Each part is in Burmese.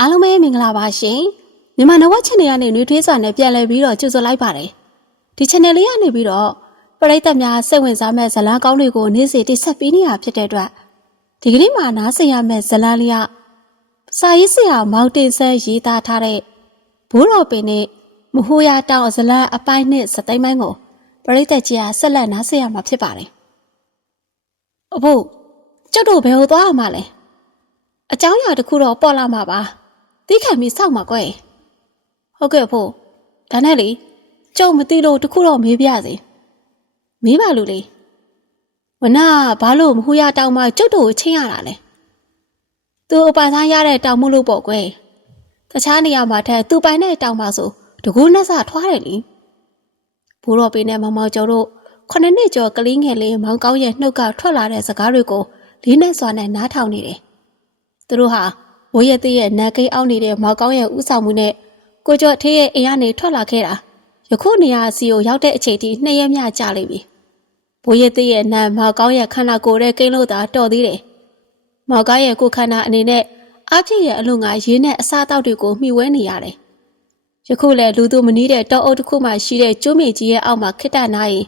အားလုံးပဲမင်္ဂလာပါရှင်မြန်မာနဝ channel ကနေနှွေးထွေးစွာနဲ့ပြန်လည်ပြီးတော့ကြိုဆိုလိုက်ပါတယ်ဒီ channel လေးကနေပြီးတော့ပရိသတ်များစိတ်ဝင်စားမဲ့ဇာတ်လမ်းကောင်းတွေကိုနေ့စဉ်တင်ဆက်ပေးနေတာဖြစ်တဲ့အတွက်ဒီကနေ့မှာနားဆင်ရမယ့်ဇာတ်လမ်းလေးကစာရေးဆရာမောင်တင်ဆန်းရေးသားထားတဲ့ဘိုးတော်ပင်နဲ့မဟိုးရတောင်ဇာတ်လမ်းအပိုင်းနဲ့စသိမ်းပိုင်းကိုပရိသတ်ကြီးကဆက်လက်နားဆင်ရမှာဖြစ်ပါတယ်အဖို့ကျုပ်တို့ဘယ်ကိုသွားရမှာလဲအเจ้าရာတစ်ခုတော့ပေါ်လာမှာပါ တိခံပြီးစောက်မှာကွယ်ဟုတ်ကဲ့ဖို့ဒါနဲ့လေကျုံမသိလို့တခုတော့မေးပြစေမေးပါလို့လေဝနာဘာလို့မဟူရတောင်မှကျုပ်တို့ကိုချင်းရတာလဲသူအပိုင်စားရတဲ့တောင်မှုလို့ပေါ့ကွယ်တခြားနေရာမှာထက်သူပိုင်တဲ့တောင်မှဆိုတကူနဲ့စထွားတယ်လीဘိုးတော်ပေးနဲ့မမောင်ကျော်တို့ခုနှစ်နှစ်ကျော်ကလေးငယ်လေးမောင်ကောင်းရဲ့နှုတ်ကထွက်လာတဲ့စကားတွေကိုလေးနဲ့စွာနဲ့နားထောင်နေတယ်သူတို့ဟာ ဝရသေးရဲ့နတ်ကိန်းအောက်နေတဲ့မောင်ကောင်းရဲ့ဥဆောင်မှုနဲ့ကိုကျော်ထေးရဲ့အိမ်ကနေထွက်လာခဲ့တာယခုနေရာစီကိုရောက်တဲ့အချိန်ထိနှစ်ရက်မြကြာလိမ့်ပြီဘိုးရသေးရဲ့နတ်မောင်ကောင်းရဲ့ခန္ဓာကိုယ်ရဲ့ကိန်းလို့သာတော်သေးတယ်မောင်ကောင်းရဲ့ကိုယ်ခန္ဓာအနေနဲ့အဖြစ်ရဲ့အလုံငါရင်းနဲ့အစားအသောက်တွေကိုမှီဝဲနေရတယ်ယခုလည်းလူသူမနီးတဲ့တောအုပ်တစ်ခုမှရှိတဲ့ကျိုးမေကြီးရဲ့အောက်မှာခိတ္တနာရင်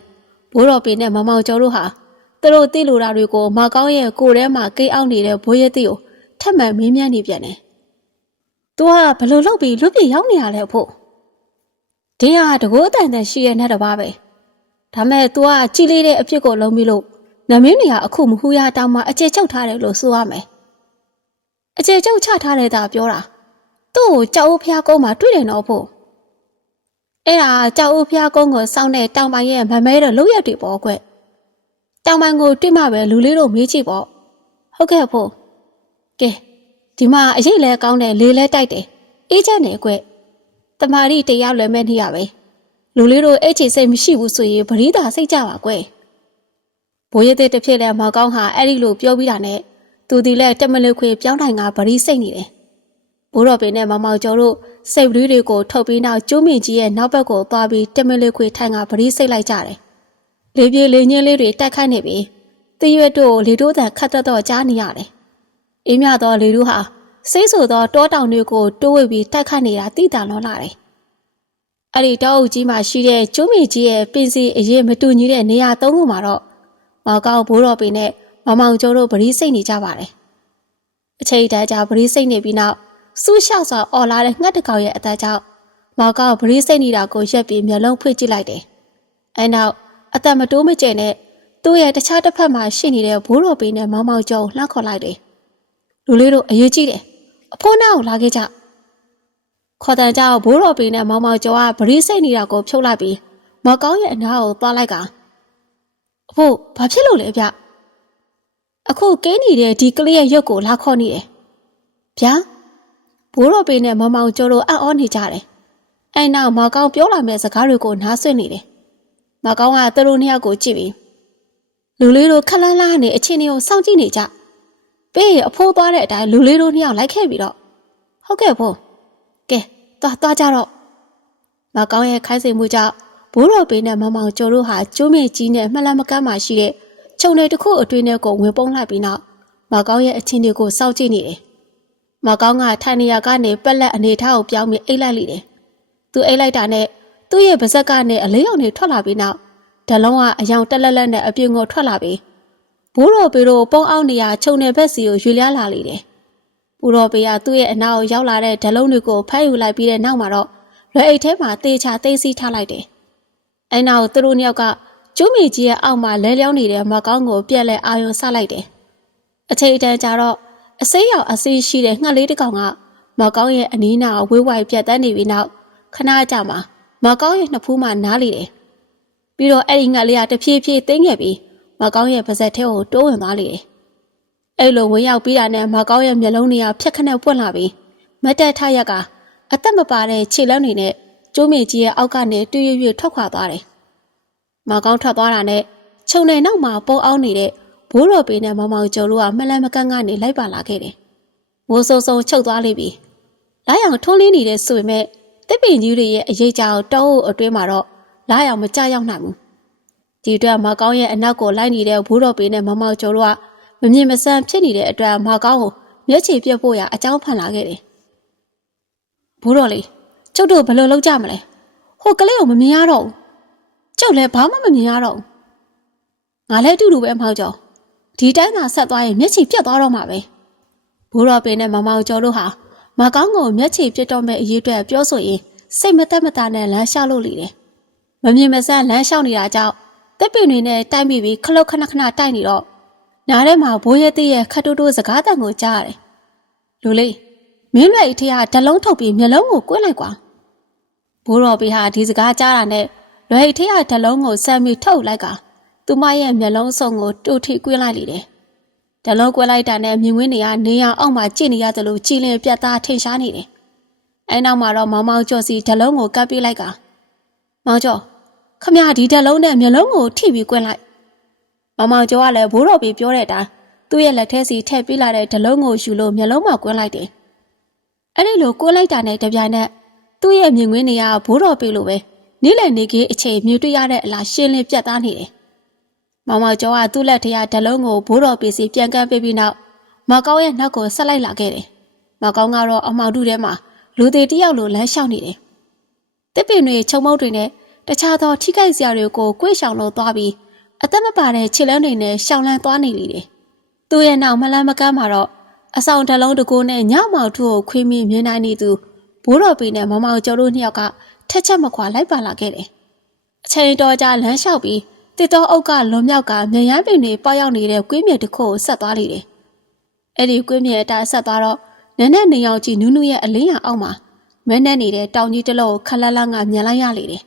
ဘိုးတော်ပင်နဲ့မမောင်ကျော်တို့ဟာသူတို့သိလိုတာတွေကိုမောင်ကောင်းရဲ့ကိုယ်ထဲမှာကိန်းအောက်နေတဲ့ဘိုးရသေးကို ထပ်မံမင်းမြန်းနေပြန်တယ်။ तू ကဘယ်လိုလုပ်ပြီးလွတ်ပြေရောက်နေရလဲဖို့။ဒီဟာတကိုးအတန်တန်ရှိရဲ့နဲ့တပါပဲ။ဒါမဲ့ तू ကကြည်လေးတဲ့အဖြစ်ကိုလုံးပြီးလို့နမင်းနေရအခုမဟူရတောင်းမှအကျေချုပ်ထားတယ်လို့ဆိုရမယ်။အကျေချုပ်ချထားတဲ့တာပြောတာ။သူ့ကိုကြောက်ဦးဖျားကုန်းမှာတွေ့တယ်နော်ဖို့။အဲ့ဒါကြောက်ဦးဖျားကုန်းကိုစောင်းတဲ့တောင်ပိုင်ရဲ့မမဲတဲ့လုပ်ရက်တွေပေါ့ကွ။တောင်ပိုင်ကိုတွေ့မှပဲလူလေးတို့မေးကြည့်ပေါ့။ဟုတ်ကဲ့ဖို့။ ကဲဒီမှာအရေးလဲကောင်းတယ်လေလဲတိုက်တယ်အေးချမ်းနေကွတမာရီတရားလွယ်မဲ့နေရပဲလူလေးတို့အဲ့ချေစိတ်မရှိဘူးဆိုရင်ဗရီးတာစိတ်ကြပါကွဘိုးရတဲ့တစ်ဖြစ်လဲမောင်ကောင်းဟာအဲ့ဒီလိုပြောပြီးတာနဲ့သူဒီလဲတက်မလွခွေပြောင်းတိုင်ကဗရီးစိတ်နေတယ်ဘိုးတော်ပင်နဲ့မောင်မောင်ကျော်တို့စိတ်ဗရီးတွေကိုထုတ်ပြီးနောက်ကျိုးမင်ကြီးရဲ့နောက်ဘက်ကိုသွားပြီးတက်မလွခွေထိုင်ကဗရီးစိတ်လိုက်ကြတယ်လေပြေလေညင်းလေးတွေတက်ခိုက်နေပြီတရွက်တို့လေတို့တန်ခတ်တော့ကြားနေရတယ် အေးမြသောလေတို့ဟာစိတ်ဆိုသောတောတောင်တွေကိုတိုးဝှေ့ပြီးတိုက်ခတ်နေတာတိတာလောလာတယ်။အဲ့ဒီတောအုပ်ကြီးမှာရှိတဲ့ကျိုးမီကြီးရဲ့ပင်စီအရေးမတူညီတဲ့နေရာသုံးခုမှာတော့မောင်ကောက်ဘိုးတော်ပင်နဲ့မမောင်ကျော်တို့ဗရီးစိတ်နေကြပါတယ်။အချိန်တန်းကြာဗရီးစိတ်နေပြီးနောက်စူးလျှောက်စွာអော်လာတဲ့ငှက်တကောင်ရဲ့အသက်ကြောင့်မောင်ကောက်ဗရီးစိတ်နေတာကိုရက်ပြီးမျက်လုံးဖွင့်ကြည့်လိုက်တယ်။အဲနောက်အသက်မတိုးမကျဲနဲ့သူ့ရဲ့တခြားတစ်ဖက်မှာရှိနေတဲ့ဘိုးတော်ပင်နဲ့မောင်မောင်ကျော်လှမ်းခေါ်လိုက်တယ်။ လူလေးတို့အရေးကြီးတယ်အဖိုးနာကိုလာခဲ့ကြခေါ်တန်ကြောက်ဘိုးတော်ပင်နဲ့မောင်မောင်ကျော်ကဗရီးစိတ်နေတာကိုဖြုတ်လိုက်ပြီးမကောင်းရဲ့အနားကိုသွားလိုက်ကအဖိုးဘာဖြစ်လို့လဲဗျအခုကင်းနေတဲ့ဒီကလေးရဲ့ရုပ်ကိုလာခေါ်နေတယ်ဗျာဘိုးတော်ပင်နဲ့မောင်မောင်ကျော်တို့အံ့ဩနေကြတယ်အဲ့နောက်မောင်ကောင်းပြောလာမယ့်စကားတွေကိုနားဆွင့်နေတယ်မောင်ကောင်းကသူတို့နှစ်ယောက်ကိုကြည့်ပြီးလူလေးတို့ခက်လန်းလန်းနေအချင်းတွေကိုစောင့်ကြည့်နေကြ ပေးရအဖိုးသွားတဲ့အတိုင်းလူလေးတို့နှစ်ယောက်လိုက်ခဲ့ပြီးတော့ဟုတ်ကဲ့ဖိုးကဲသွားသွားကြတော့မကောင်းရဲ့ခိုင်းစိန်မှုကြောင့်ဘိုးတော်ပေနဲ့မမောင်ကျော်တို့ဟာကျိုးမြေကြီးနဲ့မှလမကမ်းမှရှိတဲ့ခြုံတွေတစ်ခုအတွင်းထဲကိုဝင်ပုန်းလိုက်ပြီးနောက်မကောင်းရဲ့အချင်းတွေကိုစောင့်ကြည့်နေတယ်မကောင်းကထိုင်နေရကနေပက်လက်အနေထားကိုပြောင်းပြီးအိတ်လိုက်လိတယ်သူအိတ်လိုက်တာနဲ့သူ့ရဲ့ပါဇက်ကနေအလေးအောင်တွေထွက်လာပြီးနောက်ဓလုံးကအယောင်တက်လက်လက်နဲ့အပြင်ကိုထွက်လာပြီး ဘိုးတော်ပေတို့ပုံအောင်နေရခြုံနေဘက်စီကိုရွေလျားလာလေတယ်။ဘိုးတော်ပေကသူ့ရဲ့အနာကိုရောက်လာတဲ့ဓလုံးတွေကိုဖမ်းယူလိုက်ပြီးတဲ့နောက်မှာတော့လွယ်အိတ်ထဲမှာတေချာသိမ်းစီးထားလိုက်တယ်။အဲနောက်သူတို့နှစ်ယောက်ကကျိုးမီကြီးရဲ့အောက်မှာလဲလျောင်းနေတဲ့မကောင်းကိုပြက်လဲအာယုံဆလိုက်တယ်။အချိန်တန်ကြာတော့အစိမ်းရောက်အစိမ်းရှိတဲ့ငှက်လေးတစ်ကောင်ကမကောင်းရဲ့အနီးနာဝေးဝိုင်ပြတ်တန်းနေပြီးနောက်ခဏကြာမှာမကောင်းရဲ့နှစ်ဖူးမှနားလေတယ်။ပြီးတော့အဲ့ဒီငှက်လေးကတဖြည်းဖြည်းသိမ်းခဲ့ပြီး မကောင်းရဲ့ပါဇက်ထဲကိုတိုးဝင်သွားလေတယ်။အဲ့လိုဝင်ရောက်ပြီးတာနဲ့မကောင်းရဲ့မျက်လုံးတွေကဖြက်ခနဲ့ပွင့်လာပြီးမတ်တက်ထရက်ကအသက်မပါတဲ့ခြေလမ်းတွေနဲ့ကျိုးမေကြီးရဲ့အောက်ကနေတွရွရွထွက်ခွာသွားတယ်။မကောင်းထွက်သွားတာနဲ့ခြုံနယ်နောက်မှာပုံအောင်နေတဲ့ဘိုးတော်ပေနဲ့မောင်မောင်ကျော်တို့ကမလန်မကန်းကနေလိုက်ပါလာခဲ့တယ်။မိုးဆုံဆုံချုပ်သွားလိမ့်ပြီ။လိုက်အောင်ထွန်းလင်းနေတဲ့ဆိုပေမဲ့တစ်ပင်ကြီးတွေရဲ့အရေးကြောင်တောအုပ်အတွင်းမှာတော့လာအောင်မကြရောက်နိုင်ဘူး။ ဒီအတွက်မကောင်းရဲ့အနောက်ကိုလိုက်နေတဲ့ဘိုးတော်ပေနဲ့မမောင်ကျော်တို့ကမမြင်မဆန်းဖြစ်နေတဲ့အတွက်မကောင်းကိုမျက်ခြေပြတ်ဖို့ရအကြောင်းဖန်လာခဲ့တယ်ဘိုးတော်လေးကျုပ်တို့ဘယ်လိုလုပ်ကြမလဲဟိုကလေးကိုမမြင်ရတော့ဘူးကျုပ်လည်းဘာမှမမြင်ရတော့ဘူးငါလည်းအတူတူပဲမောင်ကျော်ဒီတိုင်းသာဆက်သွားရင်မျက်ခြေပြတ်သွားတော့မှာပဲဘိုးတော်ပင်နဲ့မမောင်ကျော်တို့ဟာမကောင်းကိုမျက်ခြေပြတ်တော့မဲ့အရေးအတွက်ပြောဆိုရင်စိတ်မသက်မသာနဲ့လမ်းလျှောက်လို့လေတယ်မမြင်မစမ်းလမ်းလျှောက်နေတာကြောင့် တက်ပင်တွေနဲ့တိုက်မိပြီးခလုတ်ခဏခဏတိုက်နေတော့နားထဲမှာဘိုးရဲသေးရဲ့ခတ်တိုးတိုးစကားတန်ကိုကြားရတယ်လူလေးမင်းလွယ်အထက်ကဓလုံးထုတ်ပြီးမျက်လုံးကိုကွင်းလိုက်ကွာဘိုးတော်ဘေးဟာဒီစကားကြားတာနဲ့လွယ်အထက်ကဓလုံးကိုဆမ်းပြီးထုတ်လိုက်ကသူမရဲ့မျက်လုံးစုံကိုတူထိကွင်းလိုက်လေတယ်ဓလုံးကွင်းလိုက်တာနဲ့မြင်ကွင်းတွေကနေရအောက်မှာကြည့်နေရတယ်လို့ကြည်လင်ပြတ်သားထင်ရှားနေတယ်အဲနောက်မှာတော့မောင်မောင်ကျော်စီဓလုံးကိုကပ်ပြလိုက်ကမောင်ကျော် ခမရဒီဓလုံးနဲ့မျက်လုံးကိုထိပြီးကွင်းလိုက်မောင်မောင်ကျော်ကလည်းဘိုးတော်ဘေးပြောတဲ့အတိုင်းသူ့ရဲ့လက်ထဲစီထည့်ပေးလာတဲ့ဓလုံးကိုယူလို့မျက်လုံးမှာကွင်းလိုက်တယ်အဲ့ဒီလိုကိုလိုက်တာနဲ့တပြိုင်နက်သူ့ရဲ့မြင်ကွင်းတွေကဘိုးတော်ပေးလို့ပဲနေ့လည်နေကြီးအချိန်မြူတွေ့ရတဲ့အလားရှင်းလင်းပြတ်သားနေတယ်။မောင်မောင်ကျော်ကသူ့လက်ထရဓလုံးကိုဘိုးတော်ပေးစီပြန်ကမ်းပေးပြီးနောက်မောင်ကောင်းရဲ့နောက်ကိုဆက်လိုက်လာခဲ့တယ်။မောင်ကောင်းကတော့အမောင်တုထဲမှာလူသေးတယောက်လိုလမ်းလျှောက်နေတယ်။တစ်ပင်တွေခြုံမုတ်တွေနဲ့ တခြားသောထိခိုက်စရာတွေကိုကွေ့ရှောင်လို့သွားပြီးအသက်မပါတဲ့ခြေလမ်းတွေနဲ့ရှောင်လန်းသွားနေလေတယ်။သူ့ရဲ့နောက်မလန်းမကမ်းမှာတော့အဆောင်တလုံးတကိုးနဲ့ညမောင်ထုကိုခွေးမိမြင်နိုင်နေသူဘိုးတော်ပေနဲ့မမောင်ကျော်တို့နှစ်ယောက်ကထက်ချက်မခွာလိုက်ပါလာခဲ့တယ်။အချိန်တော်ကြာလမ်းလျှောက်ပြီးတစ်တော်အုပ်ကလွန်မြောက်ကမြန်ရမ်းပင်တွေပေါက်ရောက်နေတဲ့ကွင်းမြေတစ်ခုကိုဆက်သွားလိမ့်တယ်။အဲ့ဒီကွင်းမြေအတိုင်းဆက်သွားတော့နန်းနဲ့နေအောင်ကြည့်နူးနူးရဲ့အလင်းရောင်အောက်မှာမဲနဲ့နေတဲ့တောင်ကြီးတစ်လုံးကိုခက်လက်လန်းကမြန်လိုက်ရလေတယ်။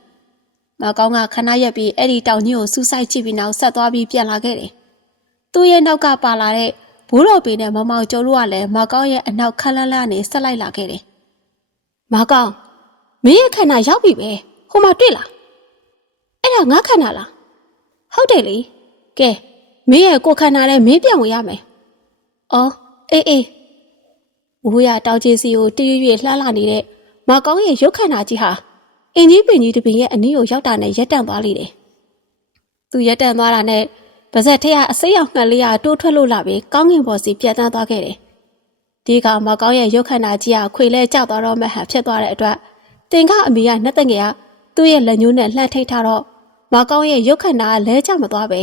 မကောင်းကခဏရက်ပြီးအဲ့ဒီတောင်ကြီးကိုစူးစိုက်ကြည့်ပြီးနောက်ဆက်သွားပြီးပြန်လာခဲ့တယ်။သူ့ရဲ့နောက်ကပါလာတဲ့ဘိုးတော်ပေနဲ့မမောင်ကျော်တို့ကလည်းမကောင်းရဲ့အနောက်ခက်လက်လန်းနဲ့ဆက်လိုက်လာခဲ့တယ်။မကောင်းမင်းရဲ့ခန္ဓာရောက်ပြီပဲဟိုမှာတွေ့လားအဲ့ဒါငါခန္ဓာလားဟုတ်တယ်လေကဲမင်းရဲ့ကိုယ်ခန္ဓာနဲ့မင်းပြန်ဝင်ရမယ်အော်အေးအေးဝိုးရတောင်ကြီးစီကိုတရွရွလှမ်းလာနေတဲ့မကောင်းရဲ့ရုပ်ခန္ဓာကြီးဟာ အင်ကြီးပင်ကြီးတစ်ပင်ရဲ့အနီးကိုရောက်တာနဲ့ရက်တန့်သွားလိမ့်တယ်သူရက်တန့်သွားတာနဲ့ပါဇက်ထက်ကအစိမ်းရောင်ငှက်လေးကတိုးထွက်လို့လာပြီးကောင်းကင်ပေါ်စီပြတ်တန်းသွားခဲ့တယ်ဒီကမကောင်းရဲ့ရုပ်ခန္ဓာကြီးကခွေလဲကျသွားတော့မှဟန်ဖြစ်သွားတဲ့အတွက်တင်ကအမေကနှက်တငယ်ကသူ့ရဲ့လက်ညှိုးနဲ့လှမ်းထိတ်ထားတော့မကောင်းရဲ့ရုပ်ခန္ဓာကလဲကျမသွားပဲ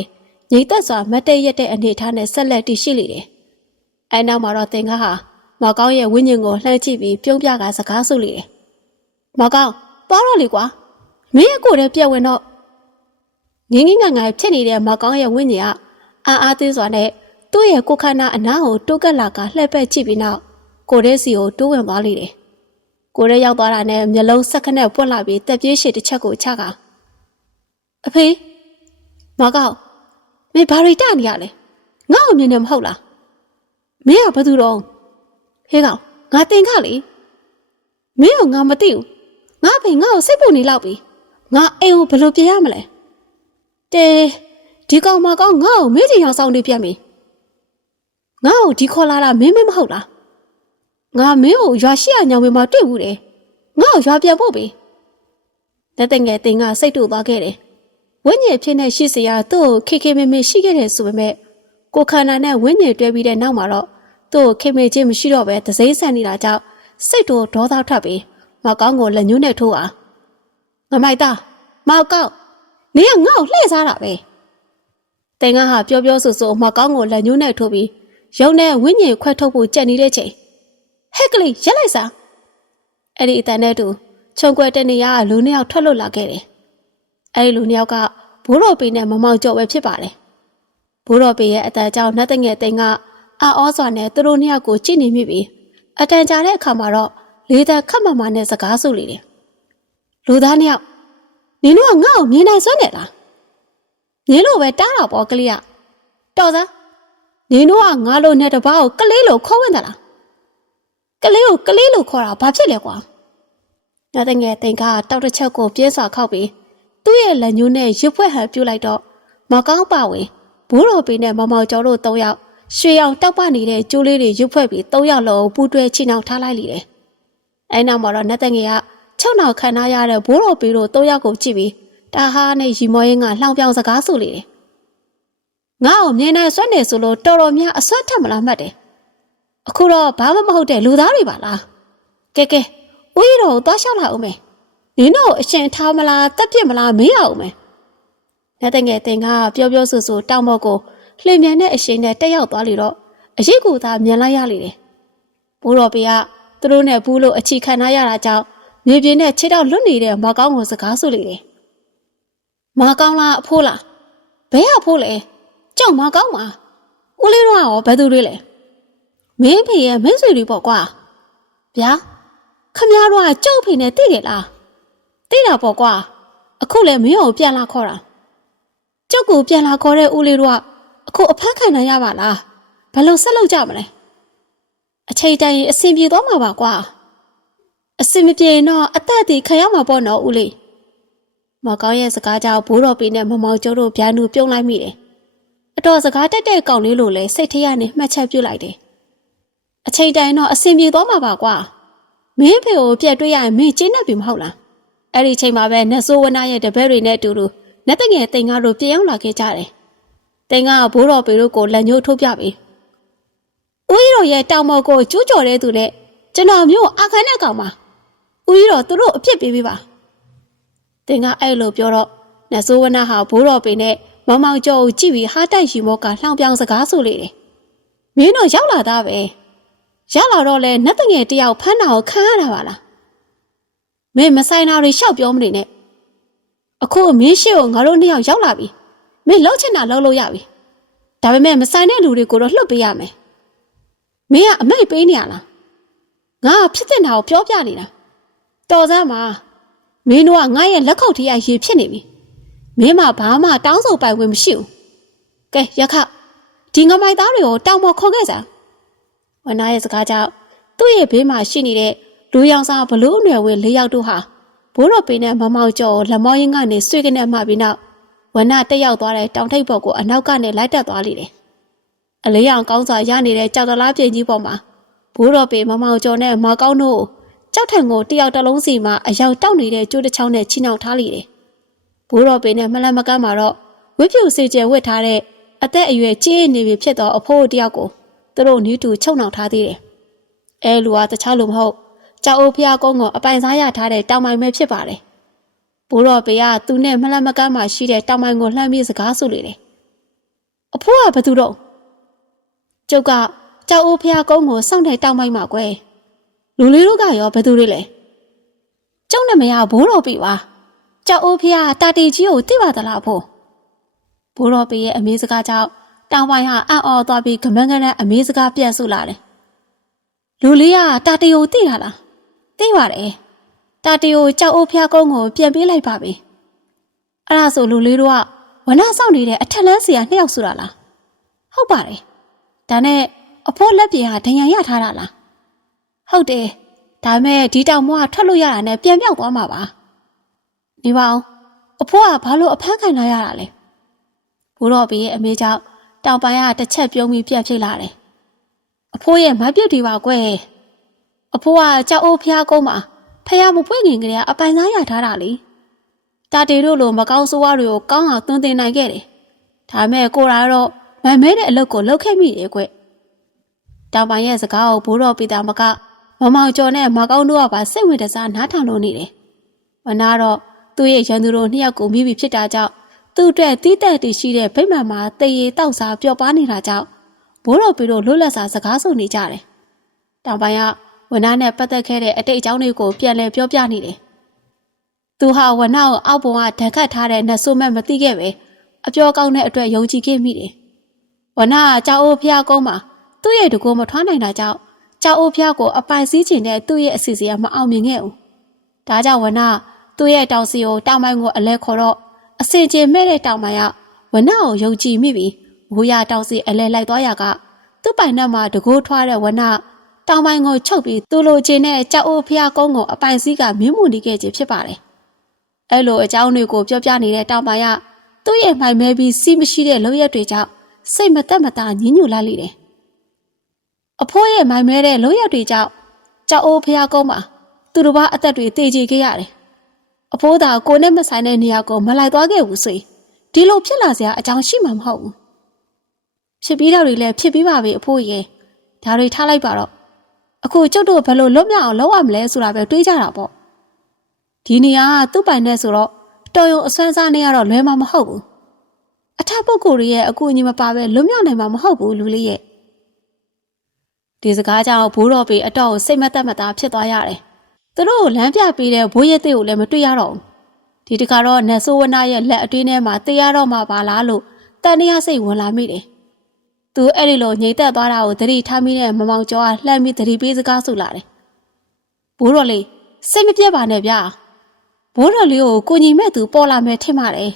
ငြိမ့်သက်စွာမတ်တက်ရက်တဲ့အနေထားနဲ့ဆက်လက်တည်ရှိနေတယ်။အဲနောက်မှာတော့တင်ကဟာမကောင်းရဲ့ဝိညာဉ်ကိုလှမ်းကြည့်ပြီးပြုံးပြကစကားဆိုလေတယ်။မကောင်း သွားတော့လေကွာမင်းရဲ့ကိုယ်တည်းပြက်ဝင်တော့ငင်းငင်းငငယ်ဖြစ်နေတဲ့မကောင်းရဲ့ဝိညာဉ်ကအာအားသေးစွာနဲ့သူ့ရဲ့ကိုယ်ခန္ဓာအနားကိုတိုးကပ်လာကလှည့်ပက်ကြည့်ပြီးနောက်ကိုယ်တည်းစီကိုတိုးဝင်သွားလေတယ်။ကိုရဲရောက်သွားတာနဲ့မျက်လုံးစက္ကနဲ့ပွက်လာပြီးတက်ပြေးရှည်တစ်ချက်ကိုချကအဖေမကောက်မင်းဘာရီတနေရလဲငါ့ကိုမြင်နေမဟုတ်လားမင်းကဘာသူတော့ဟေးကောင်ငါတင်ခလေမင်းကငါမသိဘူး ငါဖေငါ့ကိုစိတ်ပုံနေလောက်ပြီငါအိမ်ကိုဘယ်လိုပြင်ရမလဲတဲဒီကောင်မကောက်ငါ့ကိုမေးချင်အောင်ဆောင်နေပြန်ပြီငါ့ကိုဒီခေါ်လာတာမင်းမမဟုတ်လားငါမင်းကိုရွာရှိရညောင်ပင်မှာတွေ့ဘူးတယ်ငါ့ကိုရွာပြန်ဖို့ပြီလက်တငယ်တင်ကစိတ်တူသွားခဲ့တယ်ဝိညာဉ်ဖြစ်နေရှိစရာသူ့ကိုခေခေမေမေရှိခဲ့တယ်ဆိုပေမဲ့ကိုခန္ဓာနဲ့ဝိညာဉ်တွဲပြီးတဲ့နောက်မှာတော့သူ့ကိုခေမေချင်းမရှိတော့ပဲသစိမ့်ဆန်နေတာကြောင့်စိတ်တို့ဒေါသထွက်ပြီး မကောင်းကိုလက်ညှိုးနဲ့ထိုးအားငမိုက်သားမောက်ကောက်နင်ကငါ့ကိုလှည့်စားတာပဲတင်ကဟာပြောပြောဆိုဆိုမကောင်းကိုလက်ညှိုးနဲ့ထိုးပြီးရုံနဲ့ဝိညာဉ်ခွဲထုတ်ဖို့ကြက်နေတဲ့ချိန်ဟက်ကလေးရက်လိုက်စားအဲ့ဒီအတန်နဲ့တူခြုံကွက်တဲ့နေရာကလူနှစ်ယောက်ထွက်လို့လာခဲ့တယ်အဲ့ဒီလူနှစ်ယောက်ကဘိုးတော်ပေနဲ့မမောင်ကျော်ပဲဖြစ်ပါတယ်ဘိုးတော်ပေရဲ့အတန်ကြောင့်နှက်တငယ်တိန်ကအာဩစွာနဲ့သူတို့နှစ်ယောက်ကိုကြည့်နေမိပြီးအတန်ကြာတဲ့အခါမှာတော့ လေတံခတ်မမနဲ့စကားဆိုလေတယ်လူသားနှစ်ယောက်နင်တို့ကငါ့ကိုမြင်နိုင်စွမ်းတယ်လားနင်တို့ပဲတားတာပေါ့ကလေးကတော်သားနင်တို့ကငါလိုနဲ့တပားကိုကလေးလိုခေါ်ဝင်သလားကလေးကိုကလေးလိုခေါ်တာဘာဖြစ်လဲကွာ။ညတဲ့ငယ်တင်ကတောက်တစ်ချက်ကိုပြင်းစွာခောက်ပြီးသူ့ရဲ့လက်ညှိုးနဲ့ရစ်ဖွဲ့ဟန်ပြူလိုက်တော့မကောင်းပါဝင်ဘိုးတော်ပေနဲ့မမောင်ကျော်တို့၃ယောက်ရွှေအောင်တောက်ပနေတဲ့ကျိုးလေးတွေရစ်ဖွဲ့ပြီး၃ယောက်လုံးပူးတွဲချိနှောင်ထားလိုက်လိတယ်။ အဲနောက်မှာတော့ညတဲ့ငယ်က၆နောက်ခံထားရတဲ့ဘိုးတော်ပေတို့၃ယောက်ကိုကြည့်ပြီးတာဟာနဲ့ရီမောရင်းကလှောင်ပြောင်စကားဆိုလေတယ်။ငါ့ကိုမြင်နိုင်စွမ်းနေဆိုလို့တော်တော်များအဆွတ်ထက်မလားမှတ်တယ်။အခုတော့ဘာမှမဟုတ်တဲ့လူသားတွေပါလားကဲကဲဥဦးရီတော်ကိုသွားလျှောက်လာအောင်မယ်နင်တို့အရှင်ထားမလားတက်ပြစ်မလားမေးရအောင်မယ်လက်တငယ်တင်ကပြောပြောဆိုဆိုတောင်ပေါ်ကိုလှင်မြန်တဲ့အရှင်နဲ့တက်ရောက်သွားလေတော့အရေးကိုသာမြန်လိုက်ရလေတယ်ဘိုးတော်ပေက သူတို့နဲ့ဘူးလို့အချီခံထားရတာကြောင့်မြေပြင်နဲ့ခြေတော့လွတ်နေတဲ့မော်ကောင်းကိုစကားဆိုလေတယ်မော်ကောင်းလားအဖိုးလားဘဲအဖိုးလဲကြောက်မော်ကောင်းပါဦးလေးတော့ရောဘယ်သူတွေလဲမင်းဖေရဲ့မင်းဆွေတွေပေါ့ကွာဗျာခမည်းတော်ကကြောက်ဖေနဲ့တိတယ်လားတိတာပေါ့ကွာအခုလည်းမင်းကိုပြန်လာခေါ်တာကြောက်ကိုပြန်လာခေါ်တဲ့ဦးလေးတို့ကအခုအဖမ်းခံနိုင်ရပါလားဘယ်လိုဆက်လုပ်ကြမလဲ အချိန်တိုင်းအဆင်ပြေသွားမှာပါကွာအဆင်မပြေရင်တော့အသက်အတည်ခံရမှာပေါ့နော်ဦးလေးမော်ကောင်းရဲ့စကားကြောင့်ဘိုးတော်ပင်နဲ့မမောင်ကျော်တို့ဗျာနူပြုံးလိုက်မိတယ်အတော်စကားတက်တဲ့ကောင်လေးလိုလဲစိတ်ထဲကနေမှတ်ချက်ပြုတ်လိုက်တယ်အချိန်တိုင်းတော့အဆင်ပြေသွားမှာပါကွာမင်းဖေကိုပြက်တွေ့ရရင်မင်းကျင်းနေပြီမဟုတ်လားအဲ့ဒီချိန်မှာပဲနတ်ဆိုးဝနာရဲ့တပည့်တွေနဲ့အတူတူနတ်တငယ်တင်ကားတို့ပြေးရောက်လာခဲ့ကြတယ်တင်ကားကဘိုးတော်ပေတို့ကိုလက်ညှိုးထိုးပြပြီး ဦးကြီးတော်ရဲ့တောင်မော်ကိုကျူးကျော်တဲ့သူနဲ့ကျွန်တော်မျိုးအခန်းနဲ့ကောင်ပါဦးကြီးတော်သူတို့အပြစ်ပေးပေးပါတင်ကားအဲ့လိုပြောတော့နတ်ဆိုးဝနာဟာဘိုးတော်ပေနဲ့မောင်မောင်ကျော်ကိုကြည့်ပြီးဟာတိုက်ရီမောကလှောင်ပြောင်စကားဆိုလေတယ်မင်းတို့ရောက်လာတာပဲရောက်လာတော့လဲနတ်တငယ်တယောက်ဖမ်းတာကိုခံရတာပါလားမင်းမဆိုင်တာတွေရှောက်ပြောမနေနဲ့အခုမင်းရှိကိုငါတို့နှစ်ယောက်ရောက်လာပြီမင်းလှုပ်ချင်တာလှုပ်လို့ရပြီဒါပေမဲ့မဆိုင်တဲ့လူတွေကိုတော့လှုပ်ပေးရမယ် မင်းကအမိတ်ပေးနေရလားငါကဖြစ်တဲ့နာကိုပြောပြနေတာတော်စမ်းပါမင်းတို့ကငါရဲ့လက်ခုပ်ထရရေဖြစ်နေပြီမင်းမဘာမှတောင်းဆိုပိုင်ဝင်မရှိဘူးကဲရခဒီငမိုက်သားတွေကိုတောင်းမခေါ်ခဲ့စမ်းဝနာရဲ့စကားကြောင့်သူ့ရဲ့ဘေးမှာရှိနေတဲ့လူရောင်စားဘလို့အနွယ်ဝင်၄ယောက်တို့ဟာဘိုးတော်ပင်နဲ့မမောင်ကျော်ကိုလက်မောင်းရင်းကနေဆွေကနေမှပြီးနောက်ဝနာတက်ရောက်သွားတဲ့တောင်ထိပ်ပေါ်ကိုအနောက်ကနေလိုက်တက်သွားလိမ့်တယ်။ အလေးရောင်ကောင်းစွာရနေတဲ့ကြောက်တလားပြင်းကြီးပေါ်မှာဘိုးတော်ပင်မမောင်ကျော်နဲ့မောင်ကောင်းတို့ကြောက်ထံကိုတယောက်တစ်လုံးစီမှာအယောက်တောက်နေတဲ့ကျိုးတစ်ချောင်းနဲ့ချီနှောင်ထားလိမ့်တယ်။ဘိုးတော်ပင်နဲ့မလန်မကန်းမှာတော့ဝိဖြူစေကျဲဝစ်ထားတဲ့အသက်အရွယ်ကြီးနေပြီဖြစ်သောအဖိုးတယောက်ကိုသူတို့နီးတူချုပ်နှောင်ထားသေးတယ်။အဲလူကတခြားလူမဟုတ်ကြောက်အိုဖျားကုန်းကိုအပိုင်စားရထားတဲ့တောင်မိုင်ပဲဖြစ်ပါတယ်။ဘိုးတော်ပေကသူနဲ့မလတ်မကမ်းမှာရှိတဲ့တောင်မိုင်ကိုလှမ်းပြီးစကားဆိုလေတယ်။အဖိုးကဘသူတော့ ကျုပ်ကကြောက်အိုဖျားကုန်းကိုစောင့်တဲ့တောင်မိုင်မှာကွယ်။လူလေးတို့ကရောဘသူတွေလဲ။ကျုံနဲ့မရဘိုးတော်ပေပါ။ကြောက်အိုဖျားတာတီကြီးကိုသိပါသလားဖိုး။ဘိုးတော်ပေရဲ့အမေးစကားကြောင့်တောင်ပိုင်းဟာအံ့ဩသွားပြီးကမန်းကန်းနဲ့အမေးစကားပြန်ဆုလာတယ်။လူလေးကတာတီကိုသိတာလား။သိပါတယ်။တာတီကိုကြောက်အိုးဖျားကုန်းကိုပြန်ပေးလိုက်ပါပြီ။အဲ့ဒါဆိုလူလေးတို့ကဝနဆောင်နေတဲ့အထက်လန်းစီကနှစ်ယောက်ဆိုတာလား။ဟုတ်ပါတယ်။ ဒါနဲ့အဖိုးလက်ပြေဟာဒဏ်ရာရထားတာလား။ဟုတ်တယ်။ဒါမဲ့ဒီတောင်မွားထွက်လို့ရတာနဲ့ပြန်ပြောက်သွားမှာပါ။နေပါအောင်။အဖိုးကဘာလို့အဖမ်းခံလိုက်ရတာလဲ။ဘိုးတော်ဘေးရဲ့အမေကြောင့်တောင်ပိုင်းကတစ်ချက်ပြုံးပြီးပြက်ဖြစ်လာတယ်။အဖိုးရဲ့မပြစ်တွေပါကွယ်။အဖိုးကကြောက်အိုးဖျားကုန်းမှာဖျားမပွင့်ခင်ကလေးကအပိုင်စားရထားတာလေ။တာတေတို့လိုမကောင်းဆိုးဝါးတွေကိုကောင်းအောင်သွင်းသင်နိုင်ခဲ့တယ်။ဒါမဲ့ကိုရာတော့ မမဲတဲ့အလုပ်ကိုလုပ်ခဲ့မိတယ်ကွ။တောင်ပိုင်းရဲ့စကားကိုဘိုးတော်ပီတာမကမမောင်ကျော်နဲ့မကောင်းတို့ကပါစိတ်ဝင်တစားနားထောင်လို့နေတယ်။မနာတော့သူ့ရဲ့ရန်သူတို့နှစ်ယောက်ကိုမိပြီးဖြစ်တာကြောင့်သူ့အတွက်တီးတက်တီရှိတဲ့ဗိမာန်မှာတရေတောက်စားပျော်ပါနေတာကြောင့်ဘိုးတော်ပီတို့လွတ်လပ်စွာစကားဆိုနေကြတယ်။တောင်ပိုင်းကဝနာနဲ့ပတ်သက်ခဲ့တဲ့အတိတ်အကြောင်းတွေကိုပြန်လည်ပြောပြနေတယ်။သူဟာဝနာကိုအောက်ပုံကဓာတ်ခတ်ထားတဲ့နတ်ဆိုးမဲ့မသိခဲ့ပဲအပြောကောင်းတဲ့အတွက်ယုံကြည်ခဲ့မိတယ်။ ဝနာကကြောက်အိုးဖျားကုန်းမှာသူ့ရဲ့တကူမထွားနိုင်တာကြောင့်ကြောက်အိုးဖျားကိုအပိုင်စည်းချင်တဲ့သူ့ရဲ့အစီအစဉ်ကမအောင်မြင်ခဲ့ဘူး။ဒါကြောင့်ဝနာသူ့ရဲ့တောင်စီကိုတောင်ပိုင်းကိုအလဲခေါ်တော့အစင်ကျင်မဲ့တဲ့တောင်ပိုင်းကဝနကိုယုံကြည်မိပြီးဝိုးရတောင်စီအလဲလိုက်သွားရကသူ့ပိုင်နှက်မှာတကိုးထွားတဲ့ဝနတောင်ပိုင်းကိုချုပ်ပြီးသူ့လိုချင်တဲ့ကြောက်အိုးဖျားကုန်းကိုအပိုင်စည်းကမြင်းမှုနေခဲ့ခြင်းဖြစ်ပါတယ်။အဲ့လိုအကြောင်းတွေကိုပြောပြနေတဲ့တောင်ပိုင်းကသူ့ရဲ့မိုင်မဲပြီးစီးမရှိတဲ့လောက်ရက်တွေကြောင့် စိတ်မသက်မသာညှဉ်းညူလိုက်လိမ့်တယ်။အဖိုးရဲ့မိုင်မဲတဲ့လောက်ရက်တွေကြောင့်ကြောက်အိုးဖျားကုန်းမှာသူတို့ဘာအသက်တွေတည်ကြခဲ့ရတယ်။အဖိုးသာကိုနဲ့မဆိုင်တဲ့နေရာကိုမလိုက်သွားခဲ့ဘူးဆိုဒီလိုဖြစ်လာစရာအကြောင်းရှိမှာမဟုတ်ဘူး။ဖြစ်ပြီးတော့တွေလည်းဖြစ်ပြီးပါပြီအဖိုးရဲ့ဒါတွေထားလိုက်ပါတော့အခုကျုပ်တို့ဘယ်လိုလွတ်မြောက်အောင်လုပ်ရမလဲဆိုတာပဲတွေးကြတာပေါ့ဒီနေရာကသူ့ပိုင်နဲ့ဆိုတော့တော်ရုံအစွမ်းစားနေရတော့လွဲမှာမဟုတ်ဘူး အထက်ပုဂ္ဂိုလ်တွေရဲ့အကူအညီမပါပဲလွတ်မြောက်နိုင်မှာမဟုတ်ဘူးလူလေးရဲ့ဒီစကားကြောင့်ဘိုးတော်ပေအတော့ကိုစိတ်မသက်မသာဖြစ်သွားရတယ်သူတို့ကိုလမ်းပြပေးတဲ့ဘိုးရဲ့တဲ့ကိုလည်းမတွေ့ရတော့ဘူးဒီတခါတော့နတ်ဆိုးဝနာရဲ့လက်အတွင်းထဲမှာတရားတော့မှပါလားလို့တန်တရားစိတ်ဝင်လာမိတယ်သူအဲ့ဒီလိုငြိမ်သက်သွားတာကိုသတိထားမိတဲ့မမောင်ကျော်ကလှမ်းပြီးသတိပေးစကားဆိုလာတယ်ဘိုးတော်လေးစိတ်မပြတ်ပါနဲ့ဗျာဘိုးတော်လေးကိုကိုညီမဲ့သူပေါ်လာမယ်ထင်ပါတယ်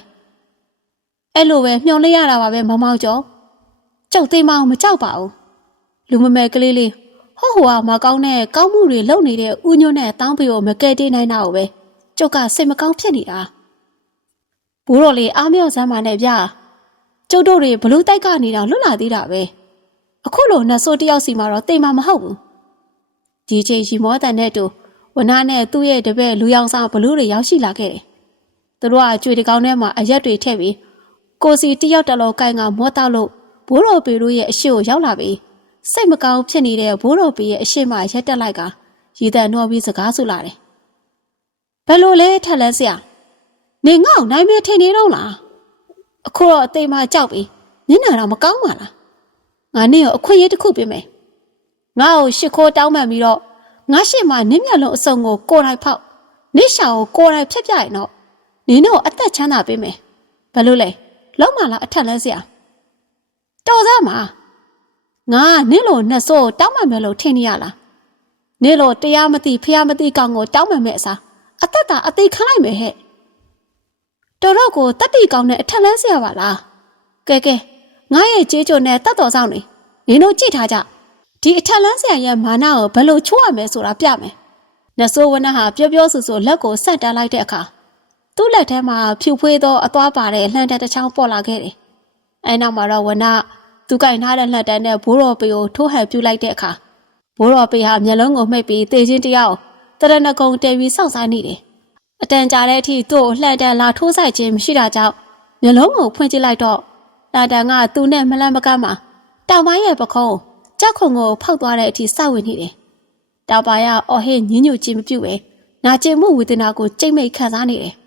အဲ့လိုပဲမျှော်လင့်ရတာပါပဲမမောင်ကျော်ကြောက်သေးမအောင်မကြောက်ပါဘူးလူမမယ်ကလေးလေးဟောဟိုကမကောင်းတဲ့ကောင်းမှုတွေလုပ်နေတဲ့ဦးညွန့်နဲ့တောင်းပေကိုမကယ်တင်နိုင်တာကိုပဲကျုပ်ကစိတ်မကောင်းဖြစ်နေတာဘိုးတော်လေးအားမြောက်စမ်းပါနဲ့ဗျာကျုပ်တို့တွေဘလူးတိုက်ကနေတော့လွတ်လာသေးတာပဲအခုလိုနှဆိုးတယောက်စီမှာတော့တိမ်မှာမဟုတ်ဘူးဒီချိန်ရီမောတန်တဲ့တူဝနာနဲ့သူ့ရဲ့တပည့်လူယောင်ဆောင်ဘလူးတွေရောက်ရှိလာခဲ့တယ်သူတို့ကကြွေတကောင်းထဲမှာအရက်တွေထည့်ပြီး ကိုစီတယောက်တလောကိုင်းကမောတောက်လို့ဘိုးတော်ပေတို့ရဲ့အရှိကိုရောက်လာပြီးစိတ်မကောင်းဖြစ်နေတဲ့ဘိုးတော်ပေရဲ့အရှိမရက်တက်လိုက်ကရေတံနှောပြီးစကားဆိုလာတယ်ဘယ်လိုလဲထက်လဲဆရာနေငေါ့နိုင်မဲထင်နေတော့လားအခုတော့အသိမကြောက်ပြီးမျက်နှာတော့မကောင်းပါလားငါနေ့ကိုအခွင့်အရေးတစ်ခုပေးမယ်ငါ့ကိုရှ िख ိုးတောင်းပန်ပြီးတော့ငါရှေ့မှာနင်းမြတ်လုံးအစုံကိုကိုယ်တိုင်ဖောက်နစ်ရှာကိုကိုယ်တိုင်ဖျက်ပြရင်တော့နင်းတို့အသက်ချမ်းသာပေးမယ်ဘယ်လိုလဲ လုံးမလားအထက်လဲဆရာတော်သားမှာငါနင့်လိုနှစ်စိုးတောင်းပန်မယ်လို့ထင်နေရလားနင့်လိုတရားမသိဖျားမသိကောင်ကိုတောင်းပန်မဲ့အစားအသက်တာအသေးခံလိုက်မယ်ဟဲ့တော်တော့ကိုတတ်တီကောင်းတဲ့အထက်လန်းဆရာပါလားကဲကဲငါရဲ့ကြေးကြုံနဲ့တတ်တော်ဆောင်နေနင်တို့ကြည့်ထားကြဒီအထက်လန်းဆရာရဲ့မာနကိုဘယ်လိုချိုးရမလဲဆိုတာပြမယ်နဆိုးဝနဟာပြောပြောဆူဆူလက်ကိုဆက်တန်းလိုက်တဲ့အခါ သူ့လက်ထဲမှာဖြူဖွေးသောအသွားပါတဲ့လှန်တက်တစ်ချောင်းပေါ်လာခဲ့တယ်အဲနောက်မှာတော့ဝနသူကင်ထားတဲ့လှန်တန်းနဲ့ဘိုးတော်ပေကိုထိုးဟန်ပြူလိုက်တဲ့အခါဘိုးတော်ပေဟာမျက်လုံးကိုမှိတ်ပြီးတေချင်းတယောက်တရဏဂုံတဲပြီးစောင့်စားနေတယ်အတန်ကြာတဲ့အထိသူ့ကိုလှန်တန်လာထိုးဆိုင်ခြင်းမရှိတာကြောင့်မျက်လုံးကိုဖွင့်ကြည့်လိုက်တော့လာတန်ကသူ့နဲ့မလန့်မကမ်းမှာတောင်ပိုင်းရဲ့ပခုံးကြောက်ခုံကိုဖောက်သွားတဲ့အထိစောက်ဝင်နေတယ်။တောင်ပါရအော်ဟစ်ညင်းညူခြင်းမပြုတ်ပဲနာကျင်မှုဝေဒနာကိုကြိတ်မိတ်ခံစားနေတယ်။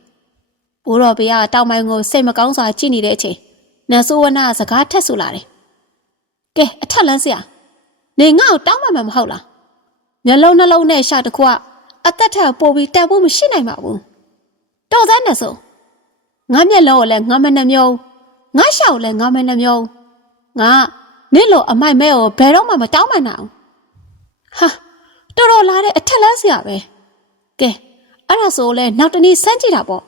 ဘိုးတော်ဘေးကတောင်ပိုင်းကိုစိတ်မကောင်းစွာကြည့်နေတဲ့အချိန်နတ်ဆိုးဝနာစကားထက်ဆိုလာတယ်။ကဲအထက်လန်းစရာနေငါ့ကိုတောင်းမှမှမဟုတ်လား။မျက်လုံးနှလုံးနဲ့ရှာတခွအသက်ထက်ပိုပြီးတန်ဖို့မရှိနိုင်ပါဘူး။တော်သားနဲ့ဆိုငါမျက်လုံးကိုလည်းငါမနှမျောငါရှောက်လည်းငါမနှမျောငါနင့်လိုအမိုက်မဲကိုဘယ်တော့မှမတောင်းမှနိုင်အောင်ဟာတော်တော်လာတဲ့အထက်လန်းစရာပဲကဲအဲ့ဒါဆိုလဲနောက်တနေ့စမ်းကြည့်တာပေါ့